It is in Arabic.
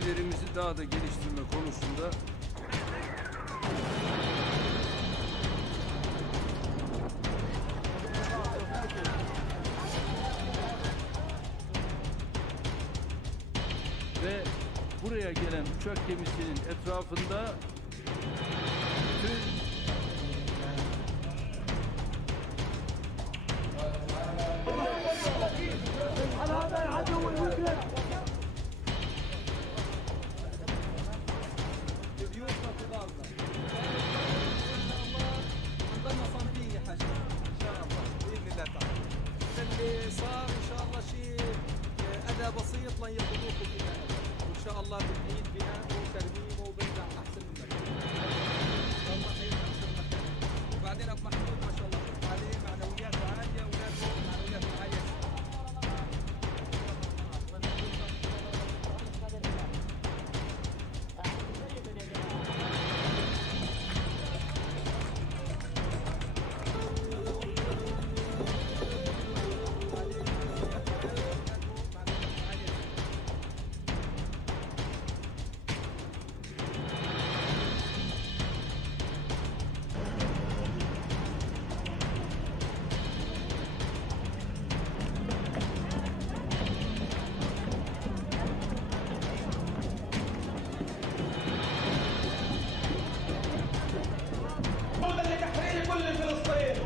ilişkilerimizi daha da geliştirme konusunda ve buraya gelen uçak gemisinin etrafında bütün اللي صار ان شاء الله شيء اذى بسيط لن يضروكم فيها وان شاء الله بنعيد بناء وترميمه وبنرجع احسن من مكان. ان شاء الله حيرجع احسن مكان. وبعدين ابو محمود ما شاء الله شوف عليه معنوياته عاليه ولاده معنوياته عاليه. لتحرير كل فلسطين.